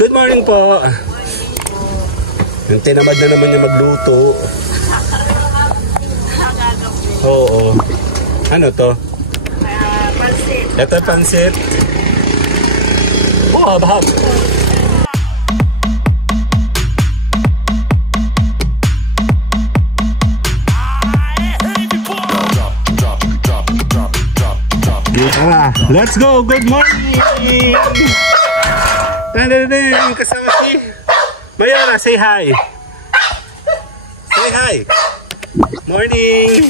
Good morning po. Yung tinamad na naman niya magluto. Oo. Ano to? Pansit. Ito pansit. Oh, bahag. Let's go! Good morning! Kasama si Mayora, say hi! Say hi! Morning!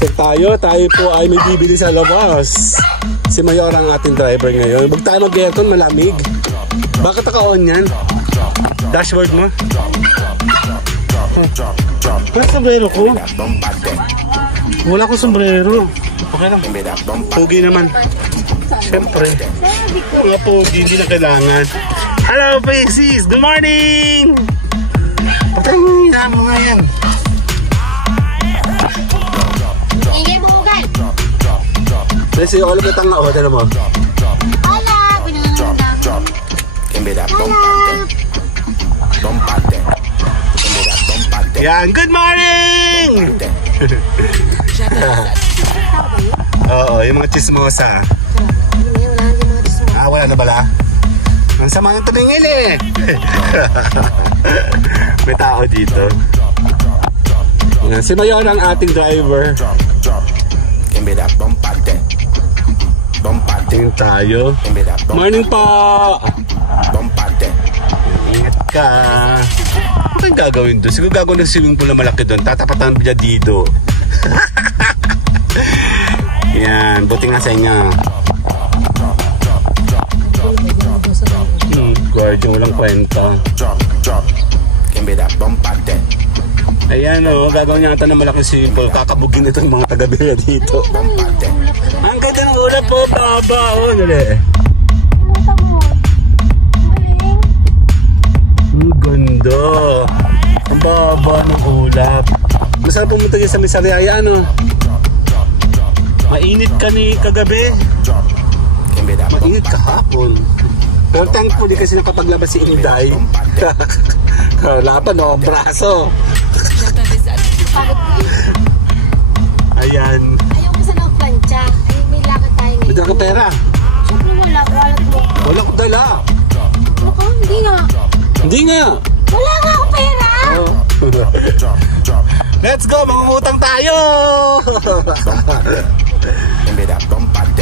Check tayo po ay may bibili sa labas. Si Mayora ang ating driver ngayon. Huwag tayo mag-aircon, malamig. Bakit naka-on yan? Dashboard mo? Wala sombrero ko. Wala ko sombrero. Okay lang. Pogi naman. Siyempre. Mga pogi, hindi na kailangan. Hello, Faces! Good morning! Patay mo yan, mga yan. Ingay mo ugal. Kasi ako lang itang ako, tala mo. Hala! Pinangangang. Yan, good morning! Oo, yung mga chismosa. Ah, wala na bala? Ang sama ng tumingin eh. May tao dito. Si Mayora ang ating driver. Tingin tayo. Morning po! Ingat ka. Ano kayong gagawin doon? Siguro gagawin ng swimming pool na malaki doon. Tatapatan ang dito. Yan, buti nga sa inyo. Guard yung walang kwenta. Ayan o, gagawin niya ata ng malaking swimming pool. Kakabugin itong mga taga-bila dito. Ang ganda ng ulap po, baba. O, nali. Ang ganda. Ang baba ng ulap. Masarap pumunta dyan sa Misariaya, ano? Mainit kami kagabi. Mainit kahapon. Pero thankfully kasi nakapaglabas si Inday. Laban o, braso. Ayan. Ayaw ko sa nagplancha. Ay, may lakad tayo ngayon. May dala ka pera? Siyempre wala. Walat mo. Wala ko dala. Baka, hindi nga. Hindi nga. Wala nga ako pera. Oh. Let's go, mangungutang tayo.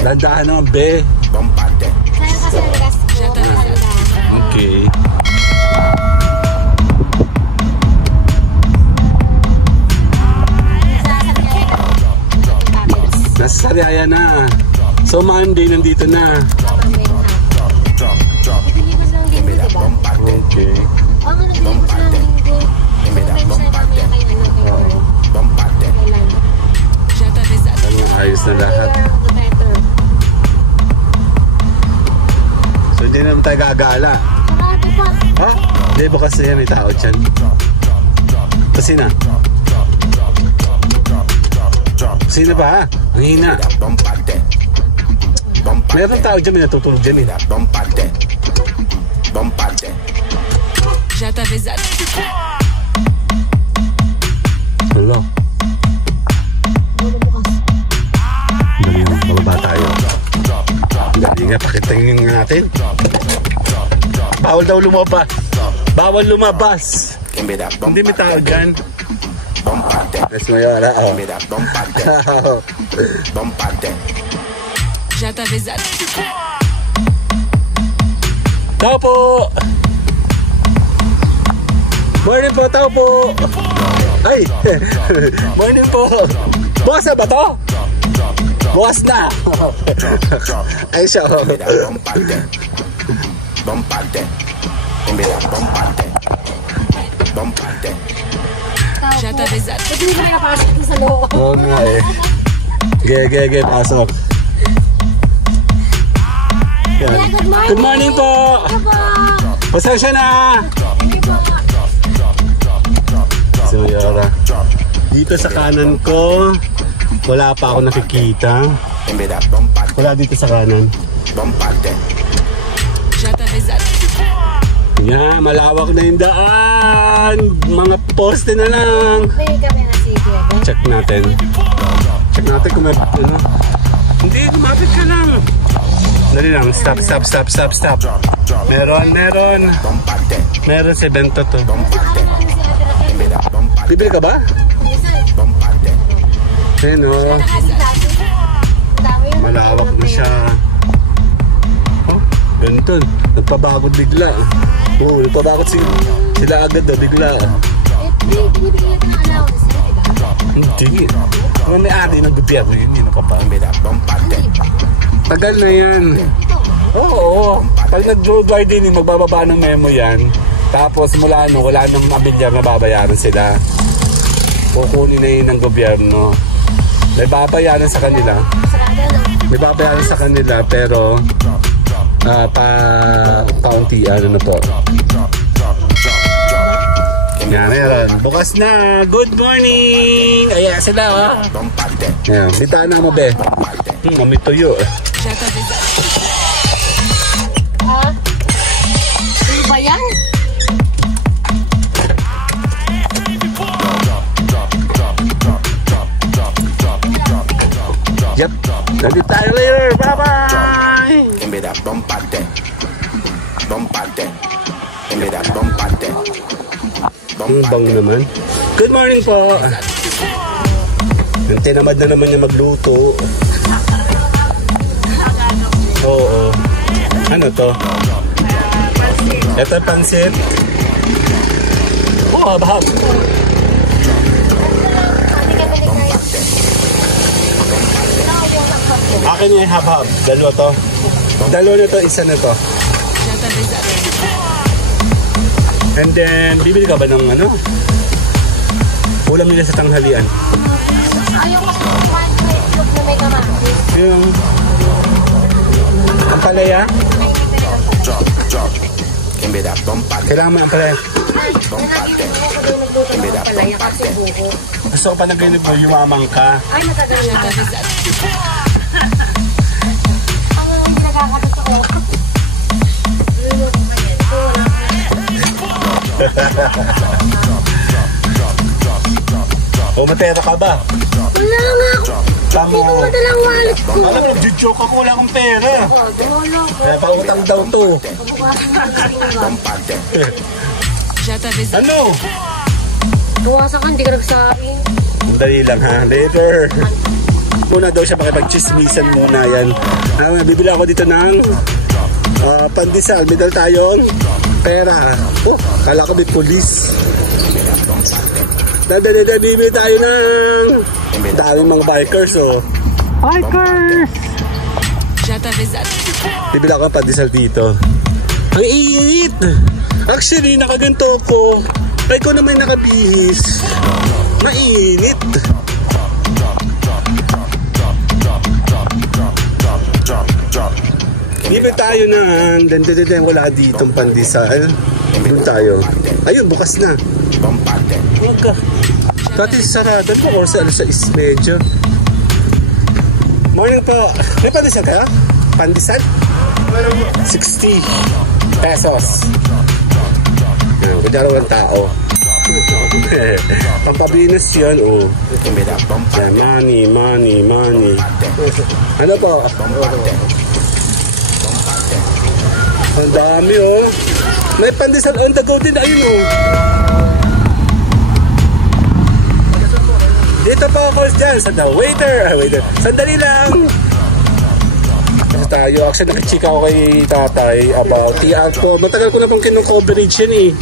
Landahan naman, be. Kaya kasi ang gas ko. Okay. Nasa Sariaya na. So Monday nandito na. Naglibas ng linggo, diba? Okay. Oo nga, naglibas ng linggo. Ayos na lahat. So hindi naman tayo gagala. Ha? Hindi ba kasi may tao dyan? Kasi na. Sino ba ha? Ang hina. Meron tao dyan, may natutulog dyan eh. Hello. Dali na, bababa tayo. Dali nga, pakitingin natin. Bawal daw lumabas. Bawal lumabas. Hindi may tao dyan. Mas Mayora, oh. Tao po! Morning po, tao po! Ay! Morning po! Bukas na ba to? Bukas na! Ay siya, oh. Hindi mo nakapasok ko sa loob. Oo nga eh. Ge, pasok. Yan. Good morning po! Pasensya na! Si Mayora. Dito sa kanan ko, wala pa ako nakikita. Wala dito sa kanan. Yan, malawak na yung daan. Mga poste na lang. May kami na sige. Check natin. Check natin kung may ano. Hindi, lumapit ka lang. Dali lang, stop. Meron. Meron si Bento to. Bibili ka ba? Ayun o. Malawak na siya. Oh, ganito. Nagpabakot bigla. Oo, nagpabakot sila agad daw bigla. Binibigyan natin ng allowance. Hindi. Kung may ari ng gobyerno yun, yun ka pa. Tagal na yan. Oo. Pag nag-gardening, magbababa ng memo yan. Tapos mula ano, wala nang mabilyar na babayaran sila. Kukunin na yun ng gobyerno. May babayaran sa kanila. May babayaran sa kanila pero paunti ano na po. Yan, meron. Bukas na. Good morning! Ayan sila, ha? Ayan, bitaan na mo, be. Mami tuyo, eh. Ha? Ano ba yan? Yep. Nandito tayo later. Bye-bye! Ang bang naman. Good morning po. Yung tinamad na naman niya magluto. Oo. Ano to? Ito pansit. Oh, habhab. Akin yung habhab. Dalawa to. Dalawa na to, isa na to. And then, bibili ka ba ng ano? Ulam nila sa tanghalian. Ayaw ko kumain ng itlog na may kamatis. Yung ampalaya? Kailangan mo ampalaya. Palaya kasi buko. Gusto ko pa nag-inip mo, yumamang ka. Ay, matagal na. Ang hindi nakakatotoo. O, matera ka ba? Wala nga ako. Tamo. Hindi ko madalang wallet ko. Alam mo, nag-joke ako, wala akong pera. Dumolo ko. Kaya pautang daw to. Ano? Tuwasan ka, hindi ka nagsabi. Dali lang ha, later. Muna daw siya makipag-chismisan muna yan. Bibili ako dito ng pandesal. May dal tayong pera. Oh, kala ko may pulis. Bibili tayo ng daming mga bikers, oh. Bikers! Bibili ako ng pandesal dito. Ang init! Actually, nakaganto ko. Ay ko naman nakabihis. Mainit. Bibili tayo ng wala ditong pandesal. Doon tayo. Ayun, bukas na. Huwag ka. Dati sarado mo or sa medyo. Morning po. May pandesal kaya? Pandesal? 60 pesos. Kunyari walang tao. Pampabinas yun, oh. Money. Ano po? Ang dami, oh. May pandesal on the go din. Ayun, oh. Dito po ako dyan sa the waiter. Sandali lang. Kasi tayo, actually nakichika ako kay tatay about TR po. Matagal ko na pong kinong-coverage yun eh.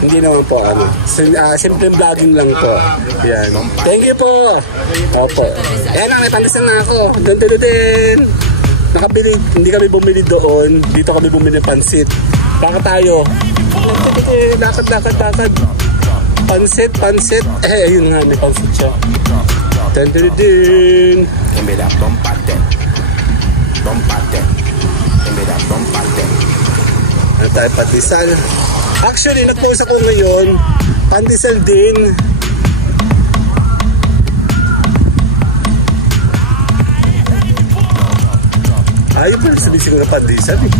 Hindi naman po ano. Simple vlogging lang po. Yan. Thank you po. Opo. Ayan na, may pandesal na ako. Dun. Nakabili, hindi kami bumili doon. Dito kami bumili ng pansit. Baka tayo. Lakad. Pansit. Ayun nga, may pansit siya. Dun. Ano tayo, pandesal. Actually, nag-post ako ngayon. Pandesal din. Ayaw pa rin sabihin siguro pandesal eh.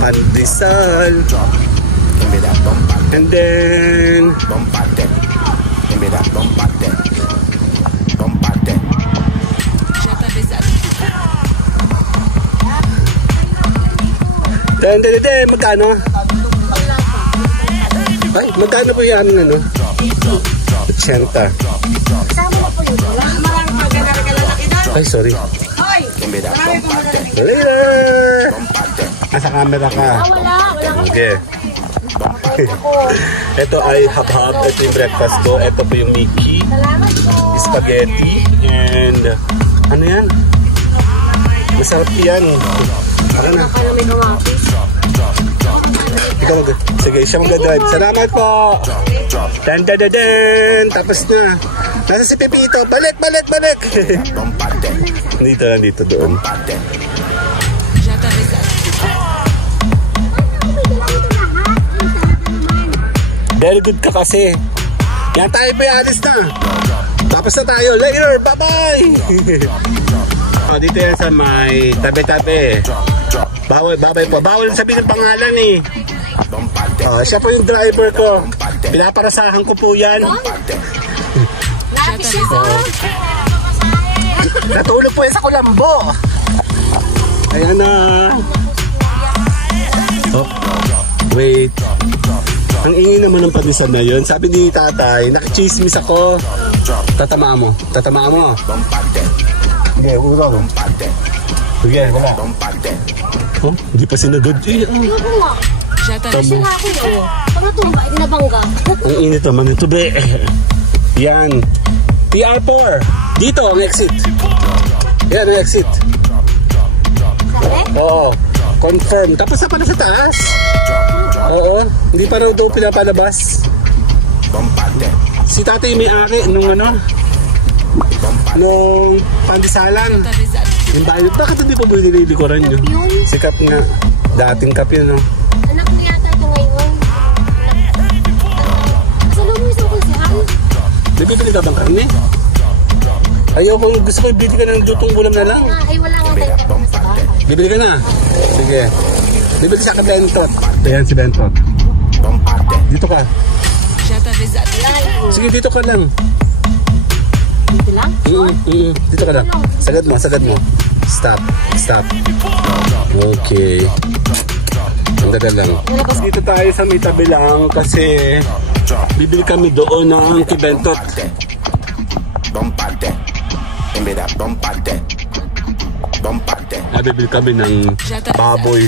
pandesal. And then magkano? Ay, magkano po yan, ano? 80. Ay, sorry. Later! Nasa camera ka. Wala. Okay. Ito ay hab-hab. Ito yung breakfast ko. Ito po yung Mickey. Salamat po. Spaghetti. And ano yan? Masarap yan. Baka na. Ikaw sige, siya mag-drive. Salamat po. Dan. Tapos na. Nasa si Pepito. Balik. Dito doon. Very good ka kasi. Yan tayo pa alis na. Tapos na tayo. Later. Bye-bye. Dito yan sa may tabi-tabi. Bawal po. Bawal sabihin ng pangalan eh. Siya po yung driver ko. Pinaparasahan ko po yan. Natulog po yan sa kulambo. Ayan na. Wait. Ang ingay naman ng pandesal na yun. Sabi ni tatay, nakichismis ako. Tatamaan mo. Sige, uraw. Sige, wala. Hindi pa sinagad. Ayoko nga. Kasi nga ako yun. Pamatumba, hindi nabangga. Ang init naman ito, be. Yan. PR4. Dito, ang exit. Yan, ang exit. Oo. Confirm. Tapos na pala sa taas. Oo. Hindi pa raw daw pinapalabas. Si tatay may-ari nung pandesalan. Yung bahay, bakit hindi pa po nililikuran nyo? Sikap nga. Dating kap yun, no? Anak mo yata ito ngayon. Kasalo mo isang kusihan. Bibili ka bang karne? Ayoko, gusto ko ibili ka ng lutong ulam na lang. Ay, wala nga tayo karne sa bahay. Bibili ka na? Sige. Bibili sa akin Bentot. Ayan si Bentot. Dito ka. Sige, dito ka lang. Dito lang? Dito ka lang. Sagad mo. Stop. Okay. Ang dagal lang. Dito tayo sa may tabi lang kasi bibili kami doon ng kibentot. Bibili kami ng baboy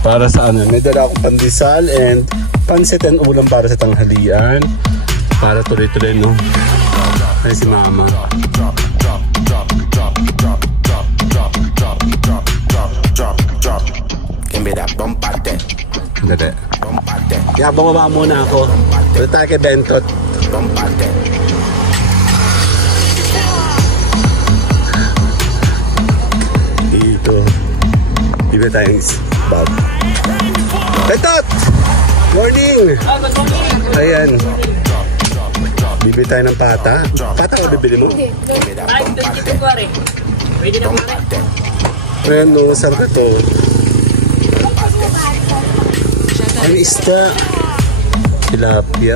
para sa ano. May dala akong pandesal and pansit and ulam para sa tanghalian. Para tuloy-tuloy, no? Ay si mama. Dali. Kaya bumaba muna ako. Dito tayo kay Bentot. Dito. Dito tayong spot. Bentot! Morning! Ayan. Bibili tayo ng pata. Pata ka bibili mo? Pwede na muna. Ayan no, saan ka to? Ano isda? Tilapia.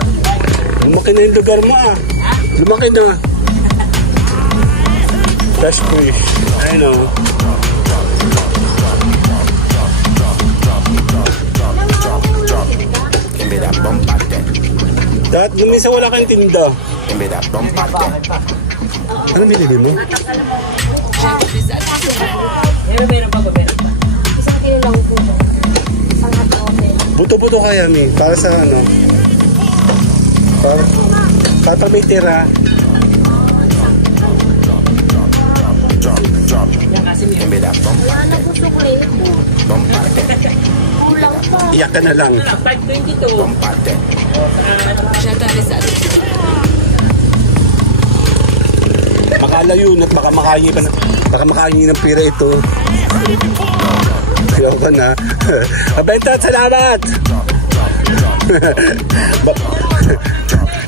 Lumaki na yung lugar mo ah. Lumaki na. Fresh fish. I know. Dahil minsan wala kang tinda. Ano binili mo? Meron pa. Isang kilo lang po. Isang hatote. Buto-buto kaya mi. Para sa ano? Para may tira. Wala na po suklito. Kulang pa. Iyak ka na lang. 522. Makalayo at baka makahingi ng pira ito. Ayaw ka na. Bentot, salamat!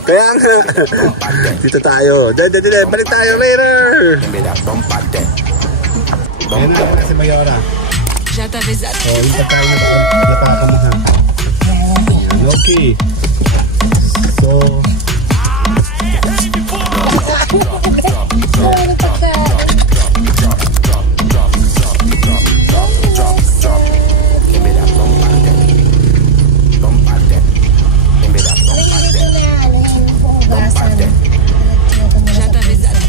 Kaya nga. Dito tayo. Dali. Balik tayo later. Ayun na kasi Mayora. Já tá avisado. Oh, yung pagkain na napakamahan. Ayan, okay. So, Já tá avisado.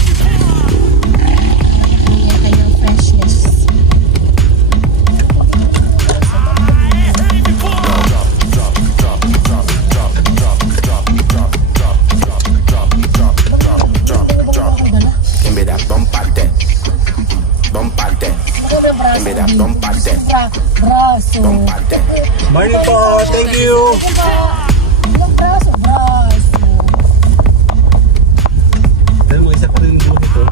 Braso. morning po. Thank you. Yung braso. Alam mo, isa pa rin buhay ito.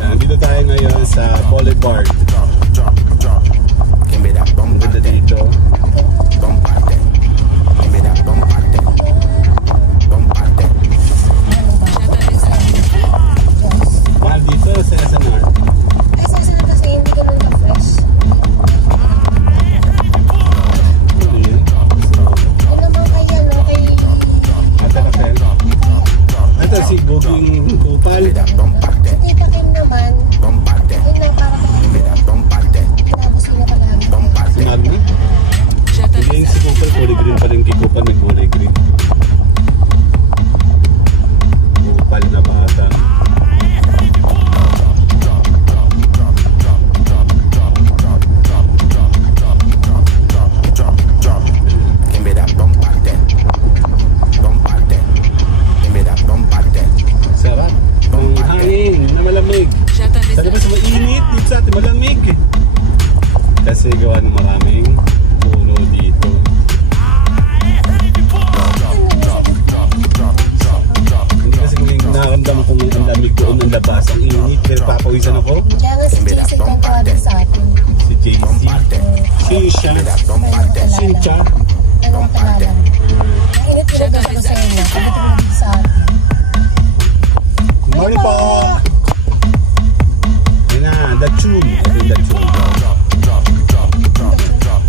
Nandito tayo ngayon sa Boulevard. Ang ganda dito. Mahal dito sa SNR. Kasi kasi hindi ka nung na-fresh. Ano yun? Yun naman kay kay Ate Raquel. Ito si Buging Kupal. Tita Kim naman. Yun lang para tapos pinapagamit. Si Magna. Já tá Hindi yung si Kupal. Kulay green pa rin kay Kupal. Nag-kulay green. Kupal na bata. Sarap. Ang hangin na malamig. Já tá Sa avisado. labas mainit, dito sa atin malamig. Kasi gawa ng maraming puno dito. Hindi kasi kung nakaramdaman kong ang lamig doon ng labas, ang init, pero papawisan ako. Kaya nga si Jason kang tawagin sa atin. Si JC, Shisha, Shincha. Ano ang pangalan? Mainit yun ang sa inyo. Pagdating mo dito sa atin. Morning po! Yan na, the tune. Ito yung the tune.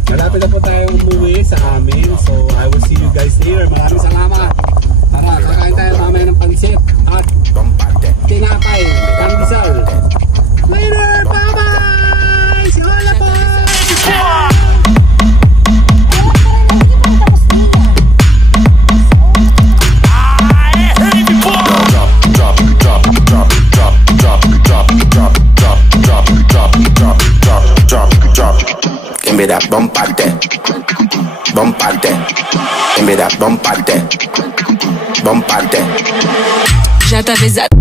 Malapit na po tayo umuwi sa amin. So, I will see you guys here. Maraming salamat. Tara, kakain tayo mamaya ng pansit at tinapay, pandesal. Later! Bye-bye! Si Hola po! Give me that bombate, give me that bombate. Já tá avisado.